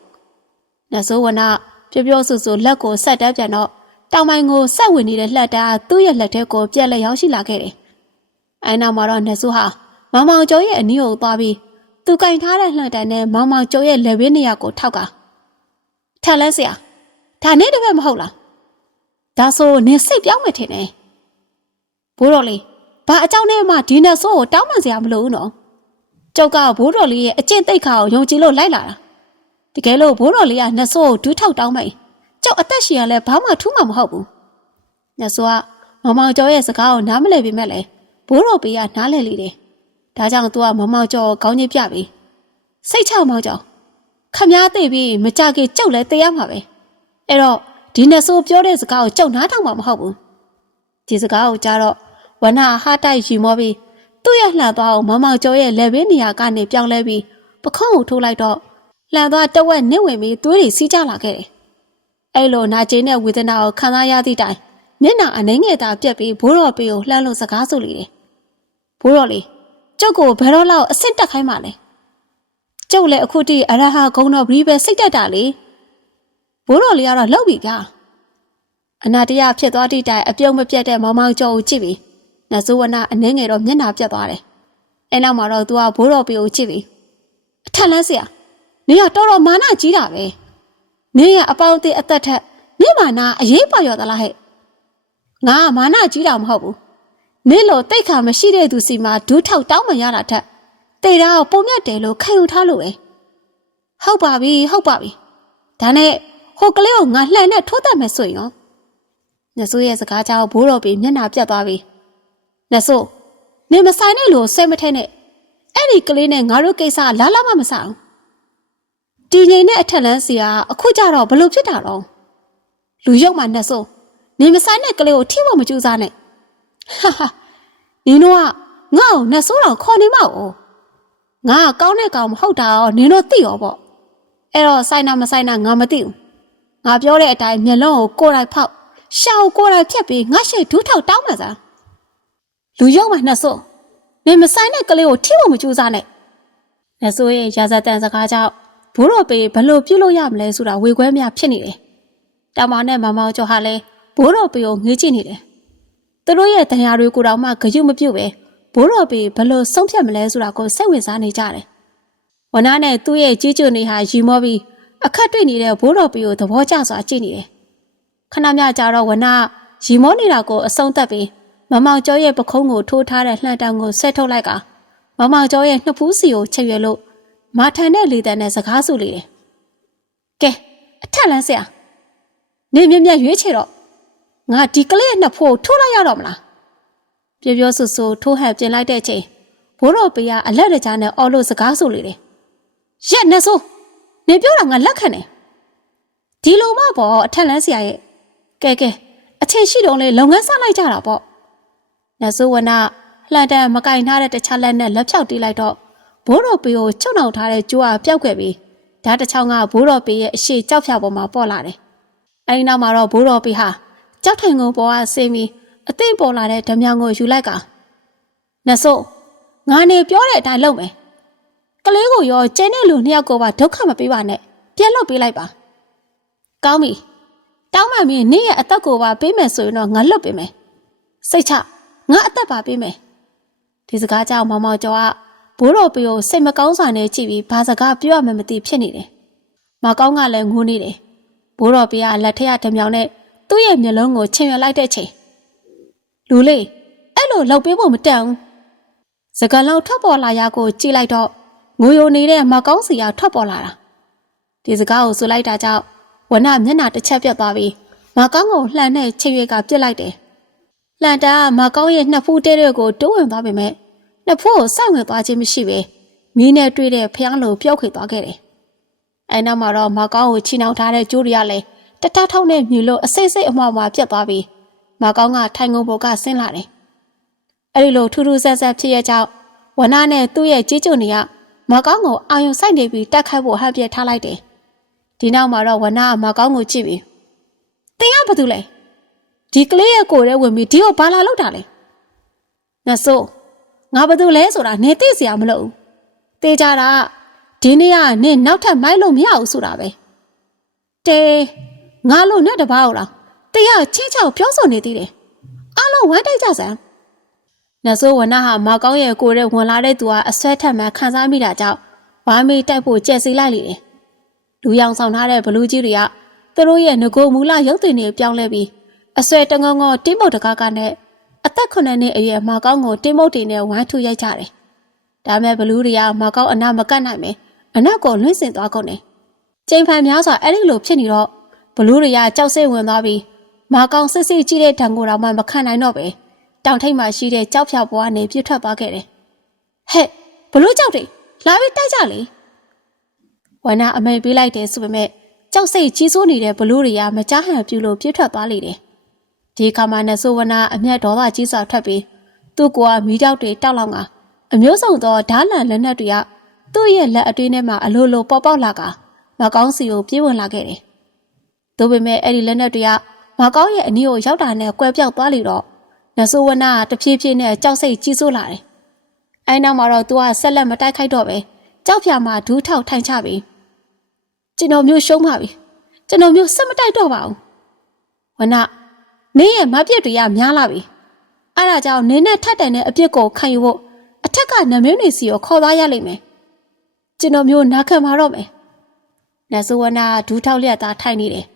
နတ်ဆိုးဝနာပြောပြောဆူဆူလက်ကိုဆက်တက်ပြန်တော့တောင်ပိုင်းကိုဆက်ဝင်နေတဲ့လှက်တာသူ့ရဲ့လက်ထဲကိုပြက်လက်ရောက်ရှိလာခဲ့တယ်အဲနောက်မှာတော့နတ်ဆိုးဟာမောင်မောင်ကျော်ရဲ့အနီးကိုသွားပြီးသူကင်ထားတဲ့လှက်တန်နဲ့မောင်မောင်ကျော်ရဲ့လက်ဝင်းနေရာကိုထောက်ကထက်လန်းစရာဒါနဲ့တပည့်မဟုတ်လားဒါဆိုနင်စိတ်ပြောင်းမယ်ထင်တယ်ဘိုးတော်လေးဘာအကြောင်းနဲ့မှဒီနဲ့ဆိုးကိုတောင်းပန်စရာမလိုဘူးနော်ကျောက်ကဘိုးတော်လေးရဲ့အကျင့်သိက္ခာကိုယုံကြည်လို့လိုက်လာတာ တကယ်လို့ဘိုးတော်လေးကနှဆိုးကိုဒူးထောက်တောင်းမယ်ကျောက်အသက်ရှင်ရလဲဘာမှထူးမှာမဟုတ်ဘူးနှဆိုးကမောင်မောင်ကျော်ရဲ့စကားကိုနားမလည်ပေမဲ့လည်းဘိုးတော်ပေးကနားလည်လိမ့်တယ်ဒါကြောင့်သူကမောင်မောင်ကျော်ကိုခေါင်းကြီးပြပြီးစိတ်ချမောင်ကျော်ခမားသိပြီးမကြကေကြောက်လဲတေးရမှာပဲအဲ့တော့ဒီနှဆိုးပြောတဲ့စကားကိုကြောက်နားထောင်မှာမဟုတ်ဘူးဒီစကားကိုကြားတော့ဝနဟာတိုက်ယူမောပြီးသူ့ရဲ့လှန်သွားအောင်မောင်မောင်ကျော်ရဲ့လက်ဘင်းနေရာကနေပြောင်းလဲပြီးပခုံးကိုထိုးလိုက်တော့ လှန်သွားတဝက်နစ်ဝင်ပြီးသွေးတွေစီးကျလာခဲ့တယ်။အဲ့လိုနာကျင်တဲ့ဝေဒနာကိုခံစားရသည့်တိုင်မျက်နှာအနှဲငယ်သာပြက်ပြီးဘိုးတော်ပေကိုလှမ်းလို့စကားဆိုလေတယ်။ဘိုးတော်လေးကျုပ်ကိုဘယ်တော့လောက်အစ်စ်တက်ခိုင်းပါလဲ။ကျုပ်လည်းအခုထိအရဟဂုံတော်ဘီပဲစိတ်တက်တာလေ။ဘိုးတော်လေးကတော့လှုပ်ပြီဗျာ။အနာတရဖြစ်သွားသည့်တိုင်အပြုံးမပြတ်တဲ့မောင်မောင်ကျော်ကိုကြည့်ပြီးနတ်ဆိုးဝနာအနှဲငယ်တော့မျက်နှာပြတ်သွားတယ်။အဲနောက်မှာတော့သူကဘိုးတော်ပေကိုကြည့်ပြီးအထက်လန်းစရာ နေရတော်တော်မာနကြီးတာပဲ။နေရအပေါင်းအသစ်အသက်ထက်နေမာနာအရေးပါရောသလားဟဲ့။ငါကမာနကြီးတာမဟုတ်ဘူး။နေလို့တိတ်ခါမရှိတဲ့သူစီမှာဒူးထောက်တောင်းမှရတာထက်တေတာကိုပုံမြတ်တယ်လို့ခံယူထားလို့ပဲ။ဟုတ်ပါပြီဟုတ်ပါပြီ။ဒါနဲ့ဟိုကလေးကိုငါလှန်နဲ့ထိုးတတ်မယ်ဆိုရင်ရော။ညဆိုးရဲ့စကားကြောင့်ဘိုးတော်ပေမျက်နှာပြတ်သွားပြီ။နတ်ဆိုးနေမဆိုင်တဲ့လူကိုစိတ်မထဲနဲ့အဲ့ဒီကလေးနဲ့ငါတို့ကိစ္စလာလာမှမဆိုင်ဘူး တည်ငြိမ်တဲ့အထက်လန်းစီကအခုကြတော့ဘလို့ဖြစ်တာတော့လူရုပ်မှနှက်ဆိုးနေမဆိုင်တဲ့ကလေးကိုထိဖို့မကြိုးစားနဲ့ဟာဟာနင်တို့ကငါ့ကိုနှက်ဆိုးတော့ခေါ်နေမှာ哦ငါကကောင်းတဲ့ကောင်မဟုတ်တာရောနင်တို့သိရောပေါ့အဲ့တော့ဆိုင်နာမဆိုင်နာငါမသိဘူးငါပြောတဲ့အတိုင်းမျက်လုံးကိုကိုယ်တိုင်ဖောက်ရှောက်ကိုယ်တိုင်ဖြတ်ပြီးငါရှိဒူးထောက်တောင်းမှစားလူရုပ်မှနှက်ဆိုးနေမဆိုင်တဲ့ကလေးကိုထိဖို့မကြိုးစားနဲ့နှက်ဆိုးရဲ့ရာဇတန်စကားကြောင့် ဘိုးတော်ပေဘယ်လိုပြုတ်လို့ရမလဲဆိုတာဝေခွဲများဖြစ်နေတယ်တမနဲ့မမောင်ကျော်ဟာလည်းဘိုးတော်ပေကိုငေးကြည့်နေတယ်သူတို့ရဲ့တရားတွေကိုတော့မှဂရုမပြုတ်ပဲဘိုးတော်ပေဘယ်လိုဆုံးဖြတ်မလဲဆိုတာကိုစိတ်ဝင်စားနေကြတယ်ဝနာနဲ့သူ့ရဲ့ကြီးကျွနေဟာရီမောပြီးအခက်တွေ့နေတဲ့ဘိုးတော်ပေကိုသဘောကျစွာကြည့်နေတယ်ခဏမြကြာတော့ဝနာရီမောနေတာကိုအဆုံးသတ်ပြီးမမောင်ကျော်ရဲ့ပခုံးကိုထိုးထားတဲ့လှန်တောင်ကိုဆက်ထုတ်လိုက်ကမမောင်ကျော်ရဲ့နှစ်ဖူးစီကိုချက်ရွယ်လို့ မာထန်တဲ့လေတံနဲ့စကားဆူလေတယ်။ကဲအထက်လန်းဆရာနေမြက်မြက်ရွေးချေတော့ငါဒီကလေးရဲ့နှစ်ဖူးကိုထိုးလိုက်ရတော့မလား။ပြောပြောဆူဆူထိုးဟန်ပြင်လိုက်တဲ့ချိန်ဘိုးတော်ပရအလက်တကြားနဲ့အော်လို့စကားဆူလေတယ်။ရက်နဲ့ဆိုနေပြောတာငါလက်ခံတယ်။ဒီလိုမှပေါ့အထက်လန်းဆရာရဲ့ကဲကဲအချိန်ရှိတော့လေလုပ်ငန်းစလိုက်ကြတာပေါ့။နတ်ဆိုးဝနာလှန်တန်မကင်ထားတဲ့တခြားလက်နဲ့လက်ဖြောက်တီးလိုက်တော့ ဘိုးတော်ပေကိုချုပ်နှောင်ထားတဲ့ကျိုးအားပျောက်ခဲ့ပြီးဓာတ်တစ်ချောင်းကဘိုးတော်ပေရဲ့အရှိကြောက်ဖြာပေါ်မှာပေါ်လာတယ်။အဲဒီနောက်မှာတော့ဘိုးတော်ပေဟာကြောက်ထိုင်ကုန်ပေါ်ကဆင်းပြီးအသိပေါ်လာတဲ့ဓမြောင်ကိုယူလိုက်ကနတ်ဆိုးငါနေပြောတဲ့အတိုင်းလုပ်မယ်။ကလေးကိုရောကျင်းတဲ့လူနှစ်ယောက်ကိုပါဒုက္ခမပေးပါနဲ့။ပြန်လွတ်ပေးလိုက်ပါ။ကောင်းပြီ။တောင်းမှမင်းနေ့ရဲ့အသက်ကိုပါပေးမယ်ဆိုရင်တော့ငါလွတ်ပေးမယ်။စိတ်ချငါအသက်ပါပေးမယ်။ဒီစကားကြောင့်မောင်မောင်ကျော်က ဘိုးတော်ပီကိုစိတ်မကောင်းစွာနဲ့ကြည့်ပြီးဘာစကားပြောရမှမသိဖြစ်နေတယ်။မကောင်းကလည်းငိုးနေတယ်။ဘိုးတော်ပီကလက်ထက်ရဓမြောင်နဲ့သူ့ရဲ့မျက်လုံးကိုချင်ရလိုက်တဲ့ချိန်လူလေးအဲ့လိုလှုပ်ပေးဖို့မတန်ဘူး။စကလုံးထွက်ပေါ်လာရကိုကြည့်လိုက်တော့ငိုယိုနေတဲ့မကောင်းစီကထွက်ပေါ်လာတာ။ဒီစကားကိုဆိုလိုက်တာကြောင့်ဝနမျက်နှာတစ်ချက်ပြတ်သွားပြီးမကောင်းကိုလှန်တဲ့ချစ်ရွက်ကပြစ်လိုက်တယ်။လှန်တာကမကောင်းရဲ့နှစ်ဖူးတဲတဲ့ကိုတိုးဝင်သွားပေမဲ့ နှစ်ဖူးကိုစောင့်ဝင်သွားခြင်းမရှိပဲမီးနဲ့တွေ့တဲ့ဖျားလိုပျောက်ခွေသွားခဲ့တယ်။အဲနောက်မှာတော့မကောင်းကိုချီနှောင်ထားတဲ့ကျိုးတွေကလည်းတတထောက်နဲ့မြူလို့အစိတ်စိတ်အမွားမွာပြတ်သွားပြီးမကောင်းကထိုင်ကုန်ပေါ်ကဆင်းလာတယ်။အဲဒီလိုထူးထူးဆန်းဆန်းဖြစ်ရကြောင်းဝနာနဲ့သူ့ရဲ့ကြီးကျုံနေကမကောင်းကိုအာယုံဆိုင်နေပြီးတက်ခတ်ဖို့ဟန်ပြထားလိုက်တယ်။ဒီနောက်မှာတော့ဝနာကမကောင်းကိုကြည့်ပြီးတင်ရဘာတူလဲဒီကလေးရဲ့ကိုယ်ထဲဝင်ပြီးဒီကိုဘာလာလောက်တာလဲ။နတ်ဆိုး ငါဘာတူလဲဆိုတာနေသိစရာမလိုဘူး။တေးကြတာဒီနေ့ကနေနောက်ထပ်မိုက်လို့မရဘူးဆိုတာပဲ။တဲငါလို့နဲ့တပားဟုတ်လား။တရားချင်းချောက်ပြောဆိုနေသေးတယ်။အားလုံးဝမ်းတိုက်ကြစမ်း။နတ်ဆိုးဝနာဟာမကောင်းရဲ့ကိုယ်ထဲဝင်လာတဲ့သူကအဆွဲထက်မှခံစားမိတာကြောင့်ဝါမေးတိုက်ဖို့ကြက်စီလိုက်လေတယ်။လူရောင်ဆောင်ထားတဲ့ဘလူးကြီးတွေကသူတို့ရဲ့ငကိုမူလရုပ်သွင်းတွေပြောင်းလဲပြီးအဆွဲတငုံငေါတင်းမုတ်တကားကနဲ့ အသက်9နှစ်အရွယ်မကောင်းကိုတင်းမုတ်တွေနဲ့ဝိုင်းထူရိုက်ကြတယ်။ဒါမဲ့ဘလူးတွေကမကောင်းအနာမကတ်နိုင်ပဲအနက်ကိုလွင့်စင်သွားကုန်တယ်။ချိန်ဖန်များစွာအဲ့ဒီလိုဖြစ်နေတော့ဘလူးတွေကကြောက်စိတ်ဝင်သွားပြီးမကောင်းစစ်စစ်ကြည့်တဲ့ဓာတ်ကိုတော့မှမခံနိုင်တော့ပဲတောင်ထိပ်မှာရှိတဲ့ကြောက်ဖြောက်ပေါ်ကနေပြစ်ထွက်သွားခဲ့တယ်။ဟဲ့ဘလူးကြောက်တွေလာပြီးတိုက်ကြလေ။ဝနာအမေပေးလိုက်တယ်ဆိုပေမဲ့ကြောက်စိတ်ကြီးစိုးနေတဲ့ဘလူးတွေကမကြားဟန်ပြူလို့ပြစ်ထွက်သွားလေတယ်။ ဒီခါမှာနဆိုဝနာအမျက်ဒေါသကြီးစွာထွက်ပြီးသူ့ကိုယ်ကမီးတောက်တွေတောက်လောက်ကအမျိုးစုံသောဓာလန်လက်နက်တွေကသူ့ရဲ့လက်အတွင်းထဲမှာအလိုလိုပေါက်ပေါက်လာကမကောင်းစီကိုပြေးဝင်လာခဲ့တယ်။ဒါပေမဲ့အဲ့ဒီလက်နက်တွေကမကောင်းရဲ့အနီးကိုရောက်တာနဲ့ကွဲပြောက်သွားလိတော့နဆိုဝနာကတဖြည်းဖြည်းနဲ့ကြောက်စိတ်ကြီးစိုးလာတယ်။အဲနောက်မှာတော့သူကဆက်လက်မတိုက်ခိုက်တော့ပဲကြောက်ဖြာမှာဒူးထောက်ထိုင်ချပြီးကျွန်တော်မျိုးရှုံးပါပြီကျွန်တော်မျိုးဆက်မတိုက်တော့ပါဘူးဝန မင်းရဲ့မပြစ်တွေကများလာပြီအဲ့ဒါကြောင့်နင်းနဲ့ထက်တန်တဲ့အပြစ်ကိုခံယူဖို့အထက်ကနမင်းတွေစီကိုခေါ်သွားရလိမ့်မယ်ကျွန်တော်မျိုးနာခံပါတော့မယ်နတ်စဝနာဒူးထောက်လျက်သားထိုင်နေတယ်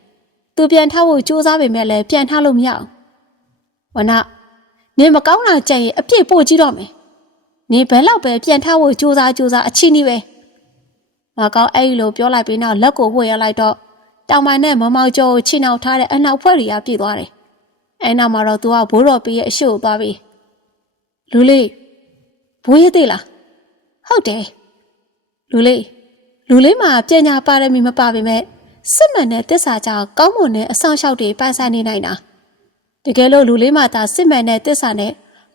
သူပြန်ထားဖို့ကြိုးစားပေမဲ့လည်းပြန်ထားလို့မရအောင်ဝနနင်းမကောင်းတာကြံ့ရင်အပြစ်ပို့ကြည့်တော့မယ်နင်းဘယ်လောက်ပဲပြန်ထားဖို့ကြိုးစားကြိုးစားအချင်းကြီးပဲမကောင်းအဲ့လိုပြောလိုက်ပြီးနောက်လက်ကိုဝှေ့ရလိုက်တော့တောင်ပန်နဲ့မမောင်ကျော်ကိုချိနှောက်ထားတဲ့အနောက်ဖွဲ့တွေကပြေးသွားတယ်။ အဲနောက်မှာတော့သူကဘိုးတော်ပေးရဲ့အရှိကိုသွားပြီးလူလေးဘိုးရသေးလားဟုတ်တယ်လူလေးလူလေးမှာပညာပါရမီမပါပေမဲ့စစ်မှန်တဲ့တစ္ဆာကြောင့်ကောင်းမွန်တဲ့အဆောင်အရှောက်တွေပန်းဆိုင်နေနိုင်တာတကယ်လို့လူလေးမှာသာစစ်မှန်တဲ့တစ္ဆာနဲ့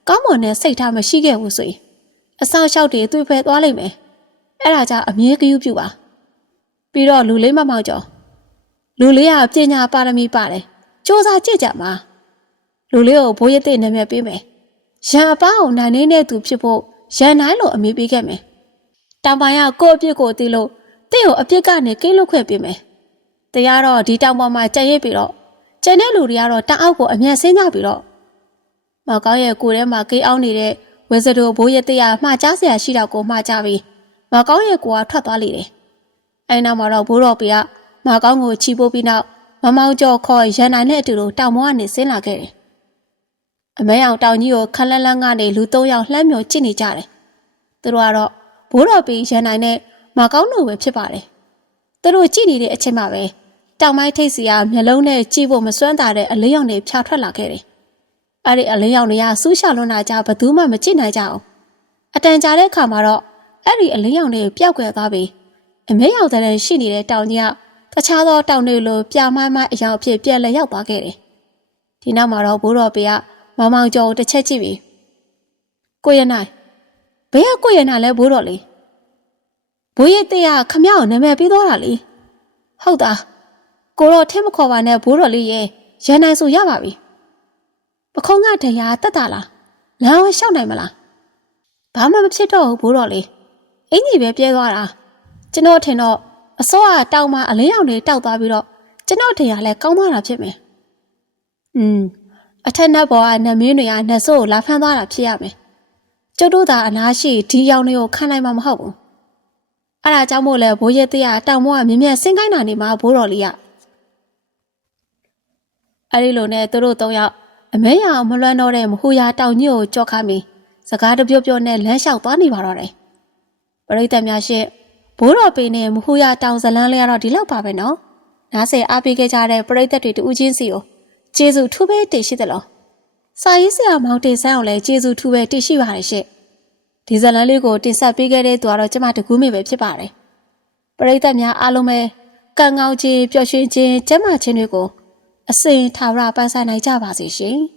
ကောင်းမွန်တဲ့စိတ်ထားမရှိခဲ့ဘူးဆိုရင်အဆောင်အရှောက်တွေသွေဖယ်သွားလိမ့်မယ်အဲ့ဒါကြောင့်အမြဲကယူပြပါပြီးတော့လူလေးမမောက်ကျော်လူလေးကပညာပါရမီပါတယ်စ조사ကြည့်ကြမှာ လူလေးကိုဘိုးရတဲ့နာမည်ပေးမယ်ရန်အပအောင်နိုင်နေတဲ့သူဖြစ်ဖို့ရန်နိုင်လို့အမေးပေးခဲ့မယ်တောင်ပိုင်ကကိုယ့်အပြစ်ကိုသိလို့တင့်ကိုအပြစ်ကနေကိလွတ်ခွင့်ပေးမယ်တရားတော့ဒီတောင်ပေါ်မှာကြံ့ရစ်ပြီးတော့ကျန်တဲ့လူတွေကတော့တအောက်ကိုအမြန်ဆင်းကြပြီးတော့မောင်ကောင်းရဲ့ကိုယ်ထဲမှာကိအောင်နေတဲ့ဝေစတိုဘိုးရတဲ့ရမှားကြားစရာရှိတော့ကိုမှားကြပြီးမောင်ကောင်းရဲ့ကိုကထွက်သွားလေတယ်အဲနောက်မှာတော့ဘိုးတော်ပေကမောင်ကောင်းကိုချီပိုးပြီးနောက်မမောင်ကျော်ခေါ်ရန်နိုင်တဲ့အတူတူတောင်ပေါ်ကနေဆင်းလာခဲ့တယ် အမဲအောင်တောင်ကြီးကိုခက်လက်လန်းကနေလူ၃ယောက်လှမ်းမြော်ကြည့်နေကြတယ်သူတို့ကတော့ဘိုးတော်ပေရန်နိုင်နဲ့မောင်ကောင်းတို့ပဲဖြစ်ပါတယ်သူတို့ကြည့်နေတဲ့အချိန်မှာပဲတောင်မိုင်းထိတ်စီကမျက်လုံးနဲ့ကြည့်ဖို့မစွမ်းတာတဲ့အလေးရောင်တွေဖြာထွက်လာခဲ့တယ်။အဲ့ဒီအလေးရောင်တွေကစူးရှလွန်းတာကြဘယ်သူမှမကြည့်နိုင်ကြအောင်။အတန်ကြာတဲ့အခါမှာတော့အဲ့ဒီအလေးရောင်တွေပျောက်ကွယ်သွားပြီးအမဲရောင်တဲ့ရှိနေတဲ့တောင်ကြီးကတခြားသောတောင်တွေလိုပြမိုင်းမိုင်းအယောင်အဖြစ်ပြက်လက်ရောက်သွားခဲ့တယ်။ဒီနောက်မှာတော့ဘိုးတော်ပေက မောင်မောင်ကျော်ကိုတစ်ချက်ကြည့်ပြီးကိုရနိုင်ဘယ်ကကိုရနိုင်လဲဘိုးတော်လေးဘိုးရဲ့တဲ့ကခမရကိုနာမည်ပေးသွားတာလေဟုတ်တာကိုတော့ထင်းမခေါ်ပါနဲ့ဘိုးတော်လေးရဲ့ရန်နိုင်ဆိုရပါပြီပခုံးကတရားတက်တာလားလမ်းဝရှောက်နိုင်မလားဘာမှမဖြစ်တော့ဘူးဘိုးတော်လေးအင်ကြီးပဲပြဲသွားတာကျွန်တော်ထင်တော့အစောကတောင်မှအလင်းရောင်တွေတောက်သွားပြီးတော့ကျွန်တော်ထင်ရလဲကောင်းသွားတာဖြစ်မယ်อืม အထက်နက်ဘောကနမင်းတွေကနတ်ဆိုးကိုလာဖမ်းသွားတာဖြစ်ရမယ်ကျုပ်တို့သာအနာရှိဒီရောင်တွေကိုခံနိုင်မှာမဟုတ်ဘူးအဲ့ဒါကြောင့်မို့လဲဘိုးရဲ့တဲ့ကတောင်မောကမြင်မြင်ဆင်းခိုင်းတာနေမှာဘိုးတော်လေးကအဲ့ဒီလိုနဲ့သူတို့သုံးယောက်အမဲရအောင်မလွမ်းတော့တဲ့မဟူရာတောင်ကြီးကိုကြောက်ခါမိစကားတပြောပြောနဲ့လမ်းလျှောက်သွားနေပါတော့တယ်ပရိသတ်များရှင့်ဘိုးတော်ပေနဲ့မဟူရာတောင်ဇလန်းလေးကတော့ဒီလောက်ပါပဲနော်နားဆယ်အားပေးခဲ့ကြတဲ့ပရိသတ်တွေတူးချင်းစီကို ကျေးဇူးထူးပဲတင်ရှိသလားစာရေးဆရာမောင်တေဆန်းအောင်လည်းကျေးဇူးထူးပဲတင်ရှိပါတယ်ရှင့်ဒီဇလန်းလေးကိုတင်ဆက်ပေးခဲ့တဲ့သူကတော့ကျမတကူးမေပဲဖြစ်ပါတယ်ပရိသတ်များအားလုံးပဲကံကောင်းခြင်းပျော်ရွှင်ခြင်းကျမ်းမာခြင်းတွေကိုအစဉ်ထာဝရပန်းဆိုင်နိုင်ကြပါစေရှင်။